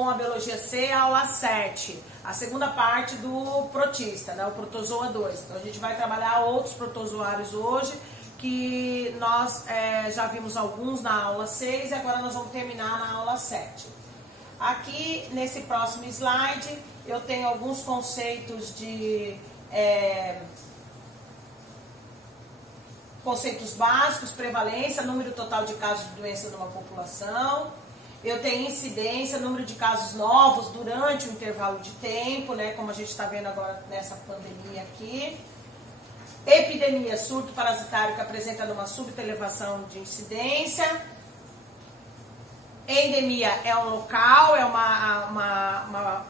com a Biologia C, aula 7, a segunda parte do protista, né, o protozoa 2. Então a gente vai trabalhar outros protozoários hoje, que nós já vimos alguns na aula 6 e agora nós vamos terminar na aula 7. Aqui nesse próximo slide eu tenho alguns conceitos de conceitos básicos: prevalência, número total de casos de doença numa população. Eu tenho incidência, número de casos novos durante o intervalo de tempo, né, como a gente está vendo agora nessa pandemia aqui. Epidemia, surto parasitário que apresenta uma súbita elevação de incidência. Endemia é um local, é uma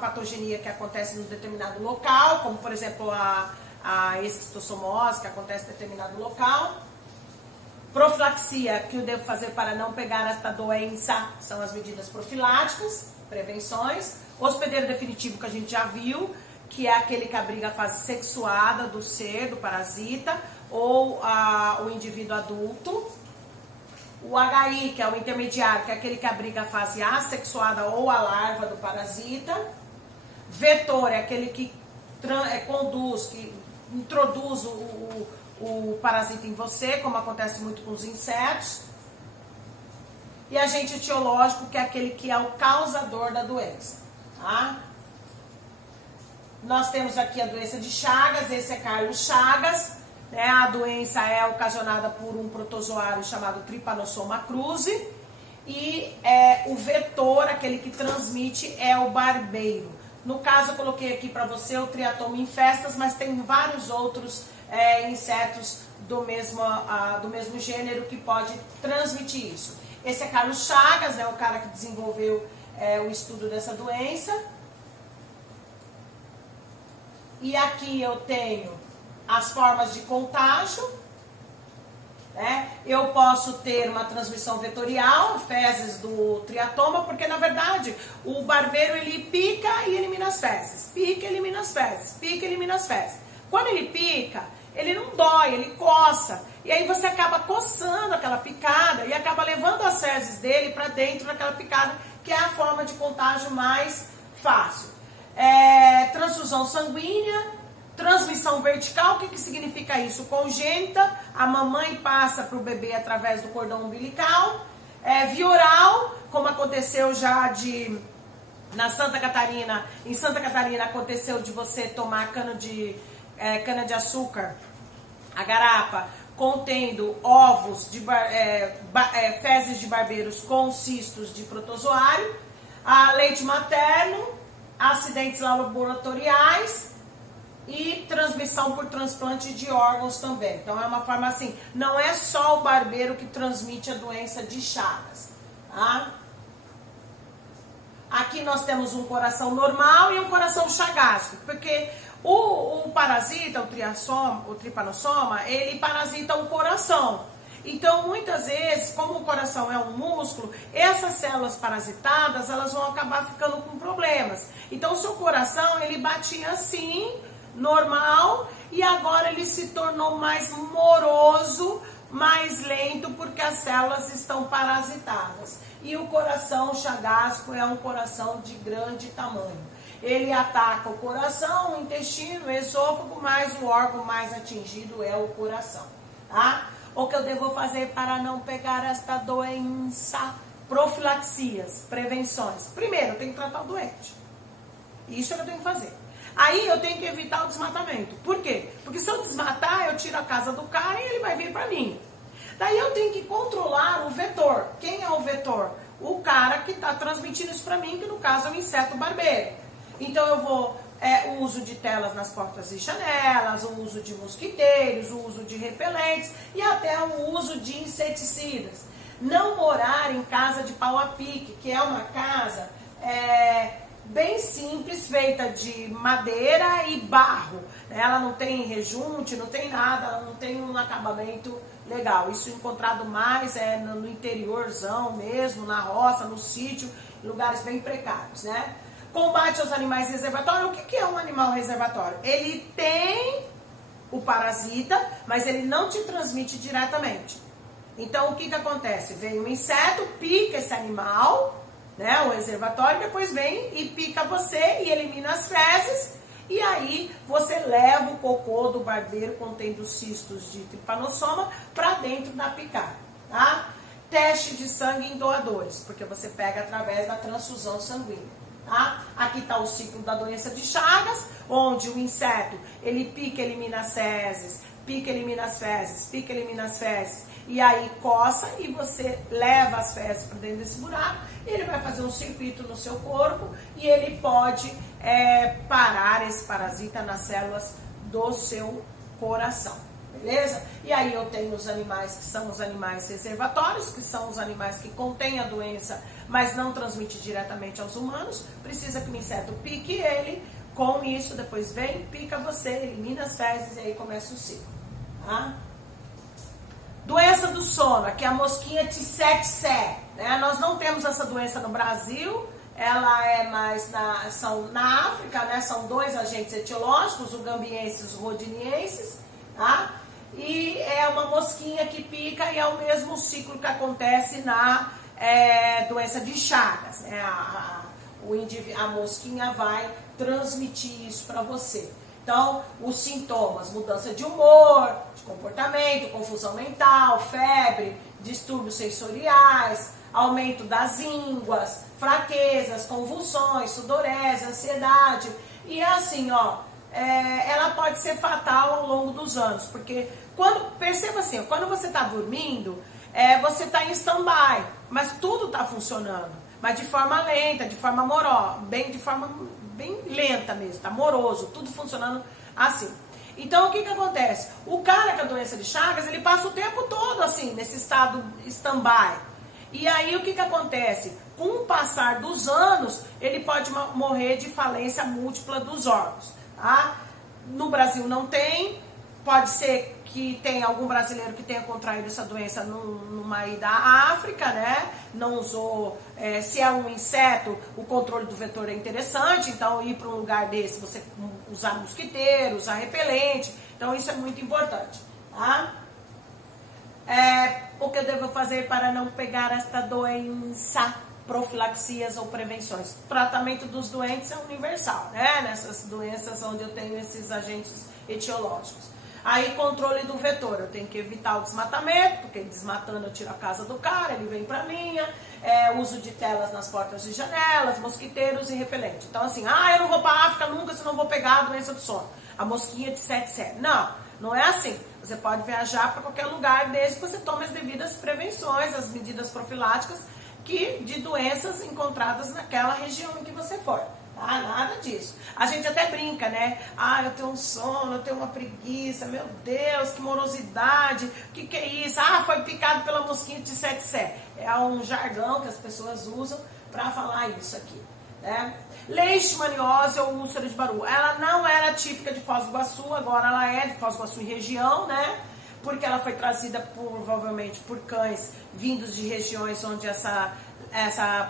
patogenia que acontece em determinado local, como por exemplo a esquistossomose, que acontece em determinado local. Profilaxia, que eu devo fazer para não pegar esta doença, são as medidas profiláticas, prevenções. Hospedeiro definitivo, que a gente já viu, que é aquele que abriga a fase sexuada do ser, do parasita, ou o indivíduo adulto. O HI, que é o intermediário, que é aquele que abriga a fase assexuada ou a larva do parasita. Vetor é aquele que conduz, que introduz o parasita em você, como acontece muito com os insetos. E agente etiológico, que é aquele que é o causador da doença, tá? Nós temos aqui a doença de Chagas, esse é Carlos Chagas, né? A doença é ocasionada por um protozoário chamado Trypanosoma cruzi, e o vetor, aquele que transmite, é o barbeiro. No caso, eu coloquei aqui para você o Triatoma infestas, mas tem vários outros insetos do mesmo gênero que pode transmitir isso. Esse é Carlos Chagas, né, o cara que desenvolveu o estudo dessa doença. E aqui eu tenho as formas de contágio, né? Eu posso ter uma transmissão vetorial, fezes do triatoma, porque na verdade o barbeiro ele pica e elimina as fezes, pica e elimina as fezes, pica e elimina as fezes. Quando ele pica, ele não dói, ele coça, e aí você acaba coçando aquela picada e acaba levando as fezes dele para dentro daquela picada, que é a forma de contágio mais fácil. Transfusão sanguínea. Transmissão vertical, o que significa isso? Congênita, a mamãe passa para o bebê através do cordão umbilical. Via oral, como aconteceu já na Santa Catarina. Em Santa Catarina aconteceu de você tomar cana de açúcar, a garapa, contendo ovos, fezes de barbeiros com cistos de protozoário. Leite materno, acidentes laboratoriais. E transmissão por transplante de órgãos também. Então é uma forma assim, não é só o barbeiro que transmite a doença de Chagas, tá? Aqui nós temos um coração normal e um coração chagásico, porque o parasita, o Trypanosoma, ele parasita o coração. Então muitas vezes, como o coração é um músculo, essas células parasitadas, elas vão acabar ficando com problemas. Então o seu coração, ele batia assim, normal, e agora ele se tornou mais moroso, mais lento, porque as células estão parasitadas. E o coração chagásico é um coração de grande tamanho. Ele ataca o coração, o intestino, o esôfago, mas o órgão mais atingido é o coração, tá? O que eu devo fazer para não pegar esta doença? Profilaxias, prevenções. Primeiro, eu tenho que tratar o doente. Isso é o que eu tenho que fazer. Aí eu tenho que evitar o desmatamento. Por quê? Porque se eu desmatar, eu tiro a casa do cara e ele vai vir para mim. Daí eu tenho que controlar o vetor. Quem é o vetor? O cara que está transmitindo isso para mim, que no caso é o inseto barbeiro. Então eu vou, o uso de telas nas portas e janelas, o uso de mosquiteiros, o uso de repelentes e até o uso de inseticidas. Não morar em casa de pau a pique, que é uma casa bem simples, feita de madeira e barro. Ela não tem rejunte, não tem nada, ela não tem um acabamento legal. Isso encontrado mais no interiorzão mesmo, na roça, no sítio, em lugares bem precários, né? Combate aos animais reservatórios. O que é um animal reservatório? Ele tem o parasita, mas ele não te transmite diretamente. Então, o que acontece? Vem um inseto, pica esse animal, né, o reservatório, depois vem e pica você e elimina as fezes, e aí você leva o cocô do barbeiro contendo cistos de tripanossoma para dentro da picada, tá? Teste de sangue em doadores, porque você pega através da transfusão sanguínea, tá? Aqui está o ciclo da doença de Chagas, onde o inseto, ele pica, elimina as fezes, pica, elimina as fezes, pica, elimina as fezes, e aí coça e você leva as fezes para dentro desse buraco, ele vai fazer um circuito no seu corpo e ele pode parar esse parasita nas células do seu coração, beleza? E aí eu tenho os animais que são os animais reservatórios, que são os animais que contêm a doença, mas não transmite diretamente aos humanos, precisa que o inseto pique ele, com isso depois vem, pica você, elimina as fezes e aí começa o ciclo, tá? Doença do sono, que é a mosquinha tsetse, né? Nós não temos essa doença no Brasil, ela é mais na África, né? São dois agentes etiológicos, o gambiense e os rodinienses, tá? E é uma mosquinha que pica e é o mesmo ciclo que acontece na doença de Chagas, né? A mosquinha vai transmitir isso para você. Então, os sintomas, mudança de humor, de comportamento, confusão mental, febre, distúrbios sensoriais, aumento das ínguas, fraquezas, convulsões, sudorese, ansiedade. E é assim, ó, ela pode ser fatal ao longo dos anos, porque perceba assim, quando você está dormindo, você está em stand-by, mas tudo está funcionando, mas de forma lenta, de forma amorosa, de forma bem lenta mesmo, tá moroso, tudo funcionando assim. Então, o que acontece? O cara com a doença de Chagas, ele passa o tempo todo assim, nesse estado stand-by. E aí, o que acontece? Com o passar dos anos, ele pode morrer de falência múltipla dos órgãos, tá? No Brasil não tem, pode ser que tenha algum brasileiro que tenha contraído essa doença numa ida à África, né? Não usou, se é um inseto, o controle do vetor é interessante, então ir para um lugar desse, você usar mosquiteiro, usar repelente, então isso é muito importante, tá? O que eu devo fazer para não pegar esta doença? Profilaxias ou prevenções. O tratamento dos doentes é universal, né? Nessas doenças onde eu tenho esses agentes etiológicos. Aí, controle do vetor, eu tenho que evitar o desmatamento, porque desmatando eu tiro a casa do cara, ele vem pra minha, uso de telas nas portas de janelas, mosquiteiros e repelente. Então assim, eu não vou pra África nunca, se não vou pegar a doença do sono, a mosquinha de tsetse. Não é assim. Você pode viajar para qualquer lugar desde que você tome as devidas prevenções, as medidas profiláticas de doenças encontradas naquela região em que você for. Nada disso. A gente até brinca, né? Eu tenho um sono, eu tenho uma preguiça, meu Deus, que morosidade, o que é isso? Foi picado pela mosquinha de tsetse. É um jargão que as pessoas usam para falar isso aqui, né? Leishmaniose ou úlcera de Baru. Ela não era típica de Foz do Iguaçu, agora ela é de Foz do Iguaçu e região, né? Porque ela foi trazida provavelmente por cães vindos de regiões onde essa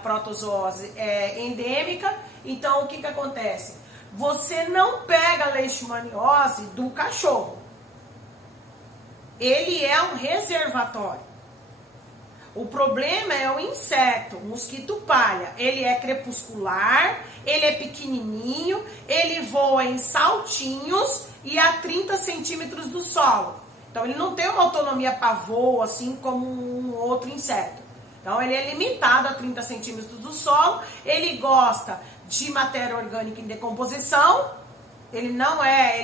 protozoose é endêmica. Então, o que acontece? Você não pega a leishmaniose do cachorro. Ele é um reservatório. O problema é o inseto, o mosquito palha. Ele é crepuscular, ele é pequenininho, ele voa em saltinhos e a 30 centímetros do solo. Então, ele não tem uma autonomia para voo, assim como um outro inseto. Então, ele é limitado a 30 centímetros do solo, ele gosta de matéria orgânica em decomposição, ele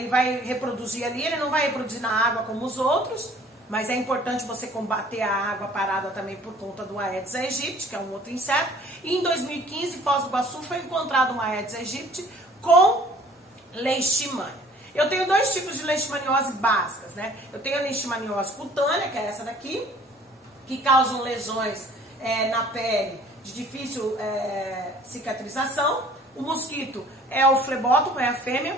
vai reproduzir ali, ele não vai reproduzir na água como os outros, mas é importante você combater a água parada também por conta do Aedes aegypti, que é um outro inseto. E em 2015, em Foz do Iguaçu, foi encontrado um Aedes aegypti com leishmania. Eu tenho dois tipos de leishmaniose básicas, né? Eu tenho a leishmaniose cutânea, que é essa daqui, que causam lesões na pele de difícil cicatrização. O mosquito é o flebótomo, é a fêmea.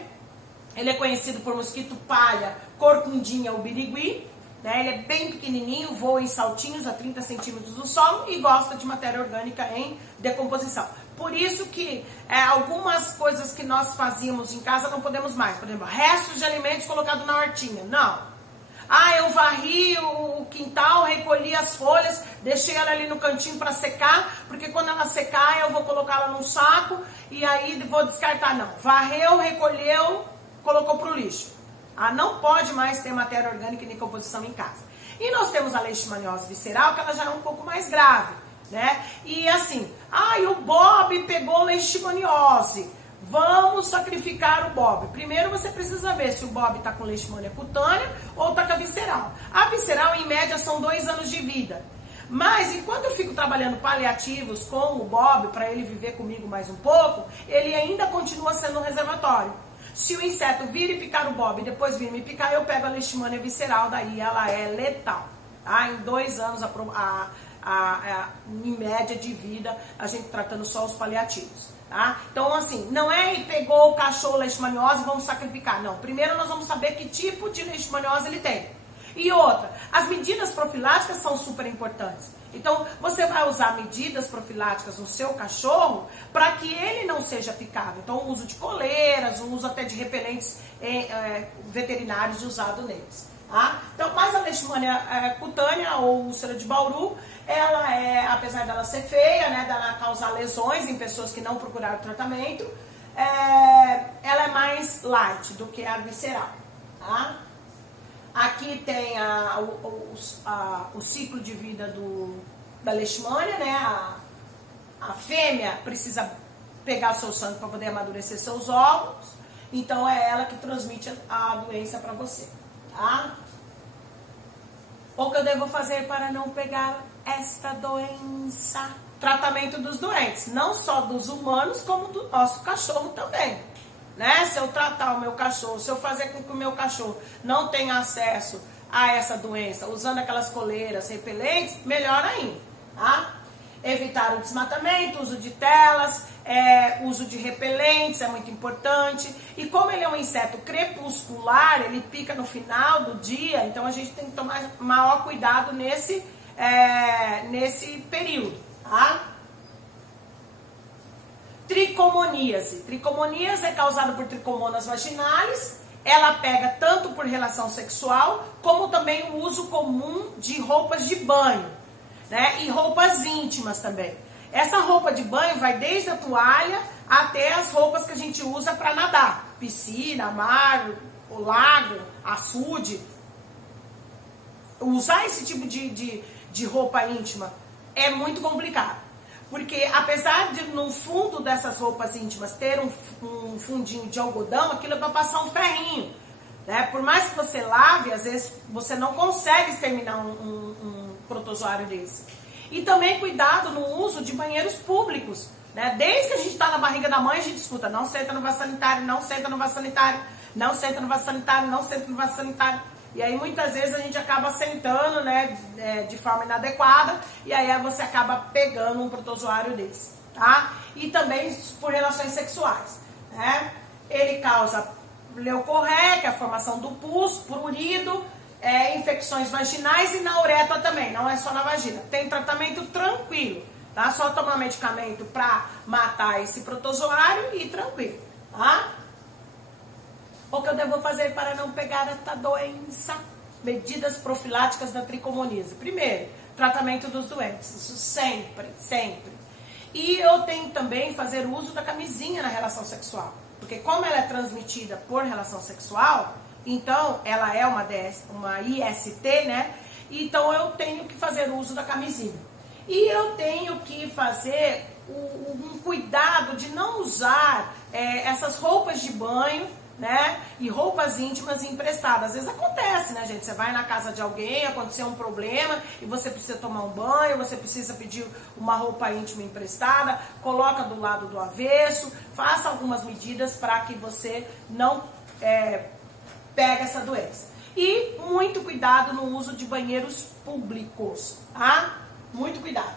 Ele é conhecido por mosquito palha, corcundinha ou birigui. Né? Ele é bem pequenininho, voa em saltinhos a 30 centímetros do solo e gosta de matéria orgânica em decomposição. Por isso que algumas coisas que nós fazíamos em casa não podemos mais. Por exemplo, restos de alimentos colocados na hortinha. Não. varri o quintal, recolhi as folhas, deixei ela ali no cantinho para secar, porque quando ela secar eu vou colocá-la num saco e aí vou descartar. Não, varreu, recolheu, colocou pro lixo. Não pode mais ter matéria orgânica e decomposição em casa. E nós temos a leishmaniose visceral, que ela já é um pouco mais grave, né? E assim, o Bob pegou leishmaniose. Vamos sacrificar o Bob. Primeiro você precisa ver se o Bob está com leishmania cutânea ou está com a visceral. A visceral, em média, são 2 anos de vida. Mas, enquanto eu fico trabalhando paliativos com o Bob, para ele viver comigo mais um pouco, ele ainda continua sendo um reservatório. Se o inseto vir e picar o Bob e depois vir me picar, eu pego a leishmania visceral, daí ela é letal. Tá? Em 2 anos, em média de vida, a gente tratando só os paliativos. Tá? Então, assim, não é pegou o cachorro leishmaniose, vamos sacrificar. Não, primeiro nós vamos saber que tipo de leishmaniose ele tem. E outra, as medidas profiláticas são super importantes. Então, você vai usar medidas profiláticas no seu cachorro para que ele não seja picado. Então, o uso de coleiras, o uso até de repelentes veterinários usado neles. Tá? Então, mas a leishmania cutânea ou úlcera de Bauru, ela apesar dela ser feia, né, dela causar lesões em pessoas que não procuraram tratamento, ela é mais light do que a visceral. Tá? Aqui tem o ciclo de vida da leishmania, né? A fêmea precisa pegar seu sangue para poder amadurecer seus ovos, então é ela que transmite a doença para você. Tá? O que eu devo fazer para não pegar esta doença? Tratamento dos doentes, não só dos humanos, como do nosso cachorro também. Né? Se eu tratar o meu cachorro, se eu fazer com que o meu cachorro não tenha acesso a essa doença, usando aquelas coleiras repelentes, melhor ainda. Tá? Evitar o desmatamento, uso de telas, uso de repelentes é muito importante. E como ele é um inseto crepuscular, ele pica no final do dia, então a gente tem que tomar maior cuidado nesse período. Tá? Tricomoníase. Tricomoníase é causada por tricomonas vaginalis. Ela pega tanto por relação sexual, como também o uso comum de roupas de banho, né? E roupas íntimas também. Essa roupa de banho vai desde a toalha até as roupas que a gente usa para nadar. Piscina, mar, o lago, açude. Usar esse tipo de roupa íntima é muito complicado. Porque apesar de no fundo dessas roupas íntimas ter um fundinho de algodão, aquilo é para passar um ferrinho. Né? Por mais que você lave, às vezes você não consegue exterminar um protozoário desse. E também cuidado no uso de banheiros públicos. Né? Desde que a gente está na barriga da mãe, a gente escuta: não senta no vaso sanitário, não senta no vaso sanitário, não senta no vaso sanitário, não senta no vaso sanitário. E aí muitas vezes a gente acaba sentando, né, de forma inadequada, e aí você acaba pegando um protozoário desse, tá? E também por relações sexuais, né? Ele causa leucorré, que é a formação do pus, prurido, infecções vaginais e na uretra também, não é só na vagina. Tem tratamento tranquilo, tá? Só tomar medicamento para matar esse protozoário e tranquilo, tá? O que eu devo fazer para não pegar esta doença? Medidas profiláticas da tricomoníase. Primeiro, tratamento dos doentes. Isso sempre, sempre. E eu tenho também fazer uso da camisinha na relação sexual. Porque como ela é transmitida por relação sexual, então ela é uma IST, né? Então eu tenho que fazer uso da camisinha. E eu tenho que fazer um cuidado de não usar essas roupas de banho, né? E roupas íntimas emprestadas. Às vezes acontece, né, gente? Você vai na casa de alguém, aconteceu um problema e você precisa tomar um banho, você precisa pedir uma roupa íntima emprestada, coloca do lado do avesso, faça algumas medidas para que você não pegue essa doença. E muito cuidado no uso de banheiros públicos, tá? Muito cuidado.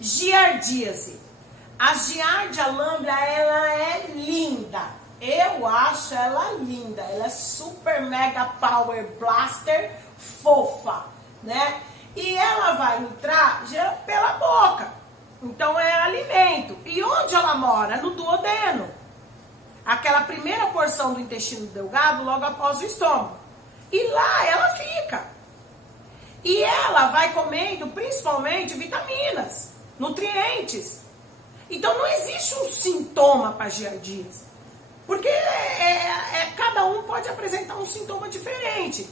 Giardíase. A Giardia lambda, ela é linda. Eu acho ela linda, ela é super mega power blaster fofa, né? E ela vai entrar já pela boca, então é alimento. E onde ela mora? No duodeno, aquela primeira porção do intestino delgado logo após o estômago. E lá ela E ela vai comendo principalmente vitaminas, nutrientes. Então não existe um sintoma para giardíase, porque cada um pode apresentar um sintoma diferente.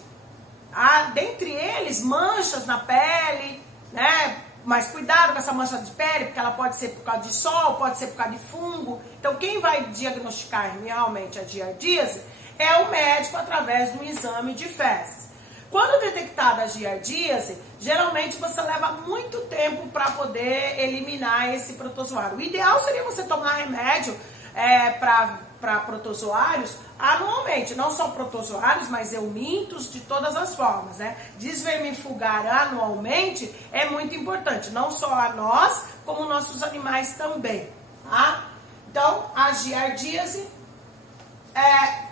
Dentre eles, manchas na pele, né? Mas cuidado com essa mancha de pele, porque ela pode ser por causa de sol, pode ser por causa de fungo. Então quem vai diagnosticar realmente a giardíase é o médico através do exame de fezes. Quando detectada a giardíase, geralmente você leva muito tempo para poder eliminar esse protozoário. O ideal seria você tomar remédio para protozoários anualmente, não só protozoários, mas eumintos de todas as formas, né? Desvermifugar anualmente é muito importante, não só a nós, como nossos animais também, tá? Então, a giardíase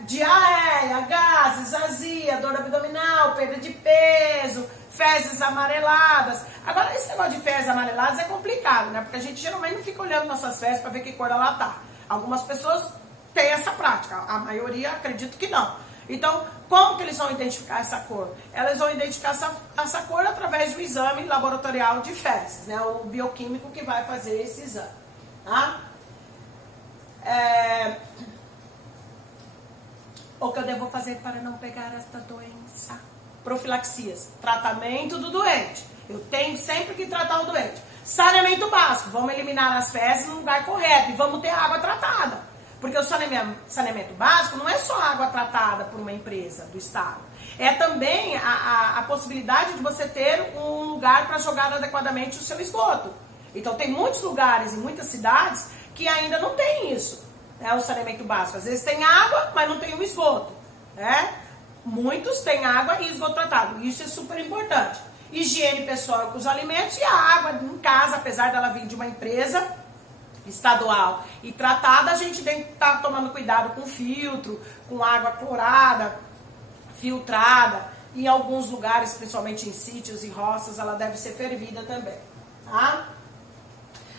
diarreia, gases, azia, dor abdominal, perda de peso, fezes amareladas. Agora, esse negócio de fezes amareladas é complicado, né? Porque a gente geralmente não fica olhando nossas fezes para ver que cor ela tá. Algumas pessoas têm essa prática, a maioria acredito que não. Então, como que eles vão identificar essa cor? Elas vão identificar essa cor através do exame laboratorial de fezes, né? O bioquímico que vai fazer esse exame, tá? O que eu devo fazer para não pegar esta doença? Profilaxias, tratamento do doente. Eu tenho sempre que tratar o doente. Saneamento básico, vamos eliminar as fezes no lugar correto e vamos ter água tratada. Porque o saneamento básico não é só água tratada por uma empresa do estado. É também a possibilidade de você ter um lugar para jogar adequadamente o seu esgoto. Então tem muitos lugares em muitas cidades que ainda não tem isso. O saneamento básico. Às vezes tem água, mas não tem o esgoto, né? Muitos têm água e esgoto tratado. Isso é super importante. Higiene pessoal com os alimentos e a água em casa, apesar dela vir de uma empresa estadual e tratada, a gente tem que estar tomando cuidado com filtro, com água clorada, filtrada. Em alguns lugares, principalmente em sítios e roças, ela deve ser fervida também, tá?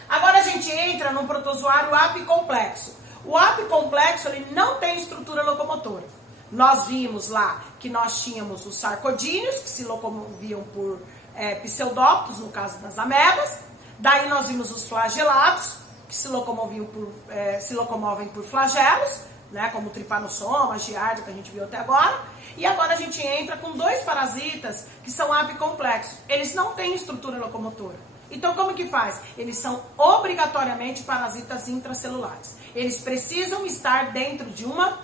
Agora a gente entra no protozoário apicomplexo. O apicomplexo, ele não tem estrutura locomotora. Nós vimos lá que nós tínhamos os sarcodíneos, que se locomoviam por pseudópodos, no caso das amebas. Daí nós vimos os flagelados, que se locomovem por flagelos, né, como o tripanossoma, a giardia, que a gente viu até agora. E agora a gente entra com dois parasitas que são apicomplexos. Eles não têm estrutura locomotora. Então, como que faz? Eles são obrigatoriamente parasitas intracelulares. Eles precisam estar dentro de uma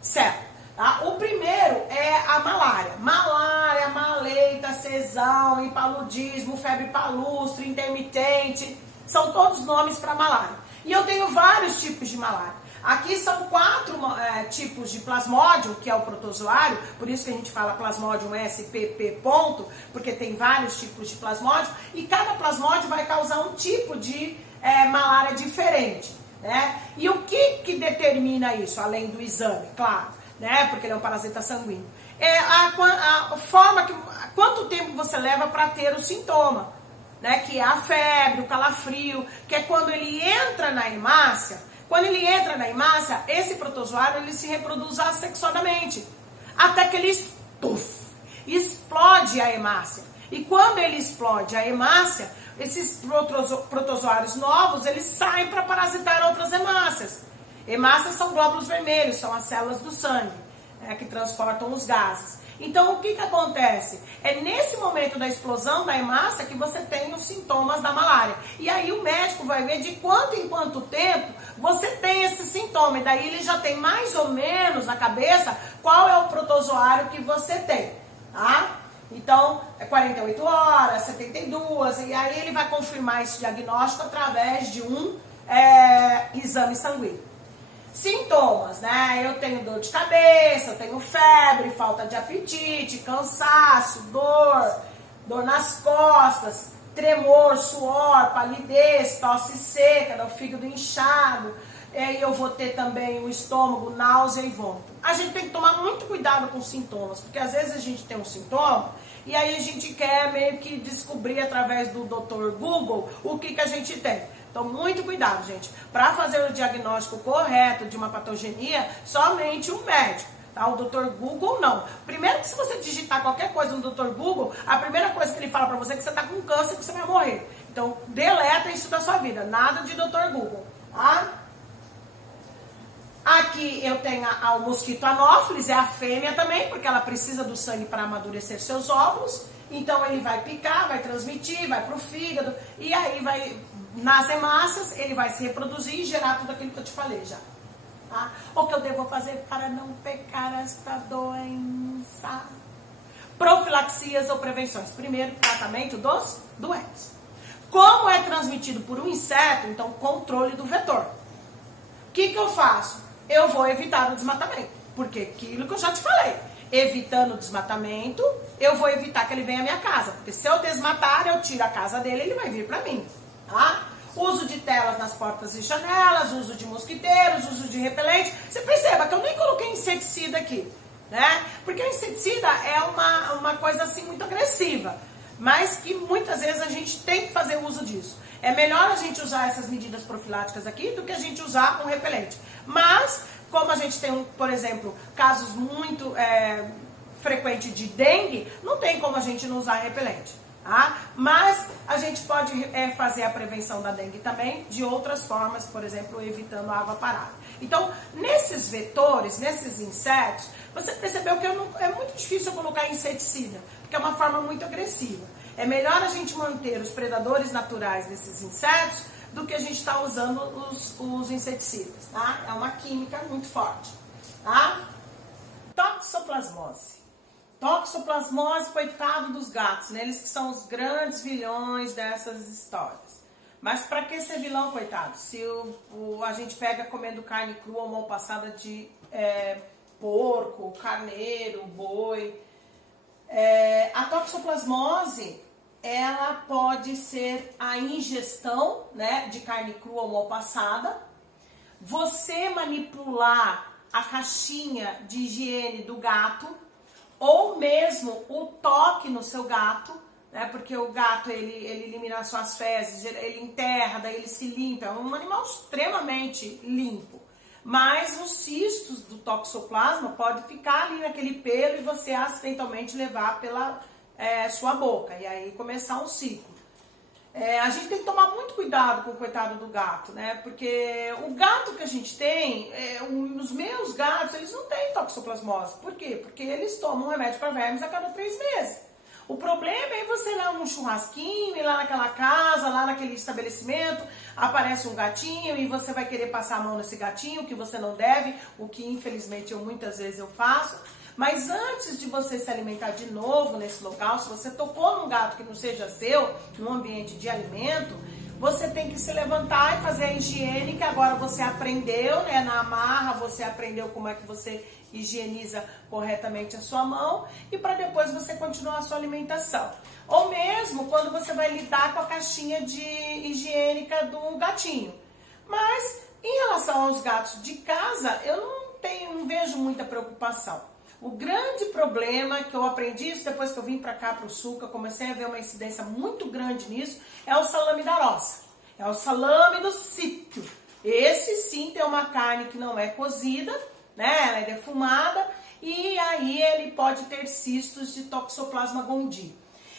célula. Tá? O primeiro é a malária. Malária, maleita, cesão, impaludismo, febre palustre, intermitente. São todos nomes para malária. E eu tenho vários tipos de malária. Aqui são 4 tipos de plasmódio, que é o protozoário, por isso que a gente fala plasmódio SPP ponto, porque tem vários tipos de plasmódio, e cada plasmódio vai causar um tipo de malária diferente, né? E o que determina isso, além do exame, claro, né? Porque ele é um parasita sanguíneo. É a forma quanto tempo você leva para ter o sintoma, né? Que é a febre, o calafrio, que é quando ele entra na hemácia. Quando ele entra na hemácia, esse protozoário ele se reproduz assexuadamente, até que ele explode a hemácia. E quando ele explode a hemácia, esses protozoários novos, eles saem para parasitar outras hemácias. Hemácias são glóbulos vermelhos, são as células do sangue, que transportam os gases. Então, o que acontece? É nesse momento da explosão da hemácia que você tem os sintomas da malária. E aí o médico vai ver de quanto em quanto tempo você tem esse sintoma. E daí ele já tem mais ou menos na cabeça qual é o protozoário que você tem, tá? Então, é 48 horas, 72, e aí ele vai confirmar esse diagnóstico através de um exame sanguíneo. Sintomas, né? Eu tenho dor de cabeça, eu tenho febre, falta de apetite, cansaço, dor nas costas, tremor, suor, palidez, tosse seca, o fígado inchado. E eu vou ter também o estômago, náusea e vômito. A gente tem que tomar muito cuidado com os sintomas, porque às vezes a gente tem um sintoma e aí a gente quer meio que descobrir através do Dr. Google o que a gente tem. Então, muito cuidado, gente. Para fazer o diagnóstico correto de uma patogenia, somente um médico. Tá? O Dr. Google não. Primeiro que se você digitar qualquer coisa no Dr. Google, a primeira coisa que ele fala pra você é que você tá com câncer e que você vai morrer. Então, deleta isso da sua vida. Nada de Dr. Google. Tá? Aqui eu tenho o mosquito anófilis, é a fêmea também, porque ela precisa do sangue para amadurecer seus óvulos. Então ele vai picar, vai transmitir, vai pro fígado, e aí vai, nas hemácias, ele vai se reproduzir e gerar tudo aquilo que eu te falei já. Tá? O que eu devo fazer para não pegar esta doença? Profilaxias ou prevenções. Primeiro, tratamento dos doentes. Como é transmitido por um inseto, então controle do vetor. O que eu faço? Eu vou evitar o desmatamento. Porque aquilo que eu já te falei. Evitando o desmatamento, eu vou evitar que ele venha à minha casa. Porque se eu desmatar, eu tiro a casa dele, ele vai vir pra mim. Tá? Uso de telas nas portas e janelas, uso de mosquiteiros, uso de repelente. Você perceba que eu nem coloquei inseticida aqui. Né? Porque o inseticida é uma coisa assim muito agressiva. Mas que muitas vezes a gente tem que fazer uso disso. É melhor a gente usar essas medidas profiláticas aqui do que a gente usar um repelente. Mas, como a gente tem, por exemplo, casos muito frequentes de dengue, não tem como a gente não usar repelente. Tá? Mas a gente pode fazer a prevenção da dengue também de outras formas, por exemplo, evitando a água parada. Então, nesses vetores, nesses insetos, você percebeu que é muito difícil colocar inseticida, porque é uma forma muito agressiva. É melhor a gente manter os predadores naturais desses insetos do que a gente está usando os inseticidas, tá? É uma química muito forte, tá? Toxoplasmose. Toxoplasmose, coitado dos gatos, né? Eles que são os grandes vilões dessas histórias. Mas para que ser vilão, coitado? Se a gente pega comendo carne crua ou mal passada de porco, carneiro, boi. A toxoplasmose, ela pode ser a ingestão, né, de carne crua ou mal passada. Você manipular a caixinha de higiene do gato, ou mesmo o toque no seu gato, né, porque o gato ele elimina suas fezes, ele enterra, daí ele se limpa, é um animal extremamente limpo. Mas os cistos do toxoplasma podem ficar ali naquele pelo e você acidentalmente levar pela sua boca, e aí começar um ciclo. A gente tem que tomar muito cuidado com o coitado do gato, né? Porque o gato que a gente tem, os meus gatos, eles não têm toxoplasmose. Por quê? Porque eles tomam remédio para vermes a cada 3 meses. O problema é você ir lá num churrasquinho, ir lá naquela casa, lá naquele estabelecimento, aparece um gatinho e você vai querer passar a mão nesse gatinho, que você não deve, o que infelizmente muitas vezes eu faço. Mas antes de você se alimentar de novo nesse local, se você tocou num gato que não seja seu, num ambiente de alimento, você tem que se levantar e fazer a higiene, que agora você aprendeu, né? Na amarra, você aprendeu como é que você higieniza corretamente a sua mão e para depois você continuar a sua alimentação. Ou mesmo quando você vai lidar com a caixinha de higiênica do gatinho. Mas em relação aos gatos de casa, eu não vejo muita preocupação. O grande problema que eu aprendi isso depois que eu vim para cá, para o sul, que eu comecei a ver uma incidência muito grande nisso, é o salame da roça. É o salame do sítio. Esse sim tem uma carne que não é cozida, né? Ela é defumada e aí ele pode ter cistos de Toxoplasma gondii.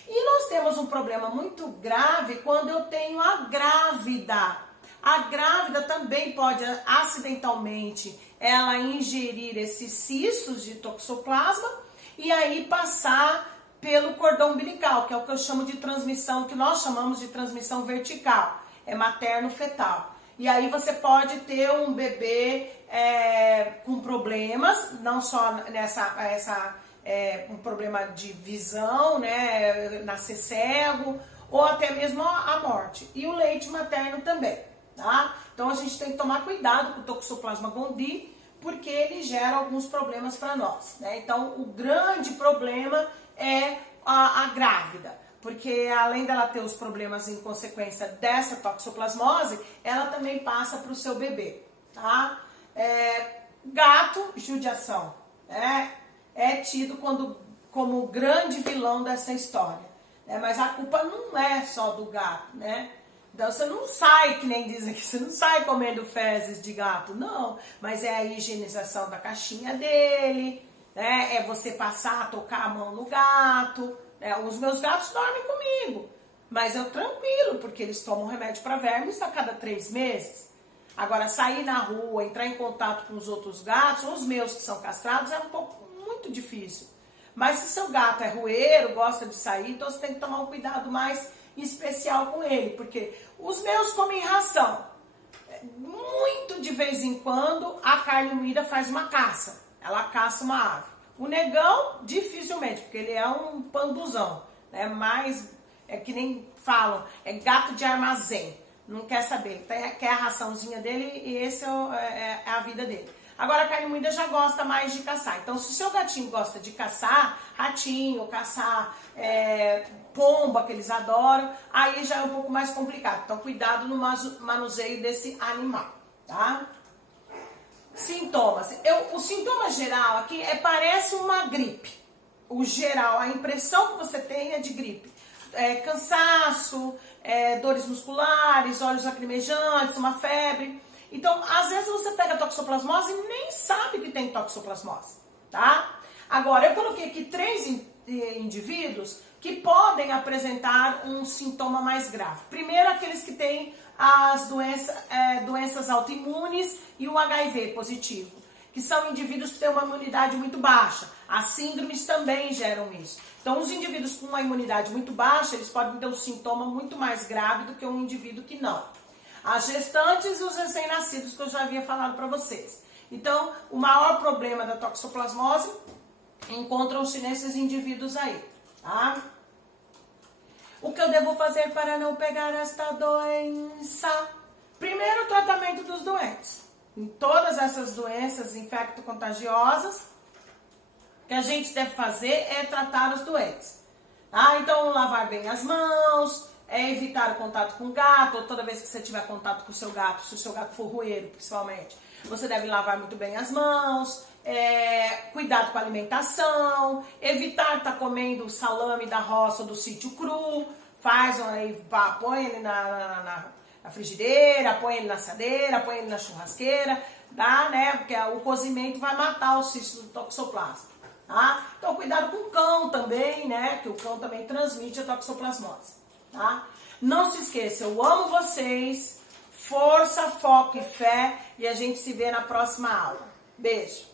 E nós temos um problema muito grave quando eu tenho a grávida. A grávida também pode acidentalmente ela ingerir esses cistos de toxoplasma e aí passar pelo cordão umbilical, que é o que eu chamo de transmissão, que nós chamamos de transmissão vertical, é materno-fetal. E aí você pode ter um bebê com problemas, não só um problema de visão, né, nascer cego, ou até mesmo a morte. E o leite materno também. Tá? Então a gente tem que tomar cuidado com o Toxoplasma gondii, porque ele gera alguns problemas para nós, né? Então o grande problema é a grávida, porque além dela ter os problemas em consequência dessa toxoplasmose, ela também passa para o seu bebê, tá? Gato, judiação, é tido como o grande vilão dessa história, né? Mas a culpa não é só do gato, né? Então você não sai, que nem dizem aqui, você não sai comendo fezes de gato, não. Mas é a higienização da caixinha dele, né? É você passar, tocar a mão no gato. Né? Os meus gatos dormem comigo, mas eu tranquilo, porque eles tomam remédio para vermes a cada 3 meses. Agora, sair na rua, entrar em contato com os outros gatos, os meus que são castrados, é um pouco muito difícil. Mas se seu gato é rueiro, gosta de sair, então você tem que tomar um cuidado mais especial com ele, porque os meus comem ração. Muito de vez em quando a carne moída faz uma caça, ela caça uma ave. O negão, dificilmente, porque ele é um panduzão, né? Mas é que nem falam, é gato de armazém, não quer saber, quer a raçãozinha dele e esse é a vida dele. Agora a carne moída já gosta mais de caçar. Então, se o seu gatinho gosta de caçar ratinho, caçar pomba, que eles adoram, aí já é um pouco mais complicado. Então, cuidado no manuseio desse animal, tá? Sintomas. O sintoma geral aqui parece uma gripe. O geral, a impressão que você tem é de gripe. Cansaço, dores musculares, olhos lacrimejantes, uma febre. Então, às vezes você pega a toxoplasmose e nem sabe que tem toxoplasmose, tá? Agora, eu coloquei aqui 3 indivíduos que podem apresentar um sintoma mais grave. Primeiro, aqueles que têm as doenças autoimunes e o HIV positivo, que são indivíduos que têm uma imunidade muito baixa. As síndromes também geram isso. Então, os indivíduos com uma imunidade muito baixa, eles podem ter um sintoma muito mais grave do que um indivíduo que não. As gestantes e os recém-nascidos, que eu já havia falado para vocês. Então, o maior problema da toxoplasmose encontram-se nesses indivíduos aí, tá? O que eu devo fazer para não pegar esta doença? Primeiro, o tratamento dos doentes. Em todas essas doenças infecto-contagiosas, o que a gente deve fazer é tratar os doentes. Tá? Então, lavar bem as mãos, evitar o contato com o gato, ou toda vez que você tiver contato com o seu gato, se o seu gato for roeiro, principalmente, você deve lavar muito bem as mãos, cuidado com a alimentação, evitar estar comendo salame da roça ou do sítio cru, põe ele na frigideira, põe ele na assadeira, põe ele na churrasqueira, tá, né? Porque o cozimento vai matar o cisto do toxoplasma, tá? Então, cuidado com o cão também, né? Que o cão também transmite a toxoplasmose. Tá? Não se esqueça, eu amo vocês, força, foco e fé, e a gente se vê na próxima aula. Beijo!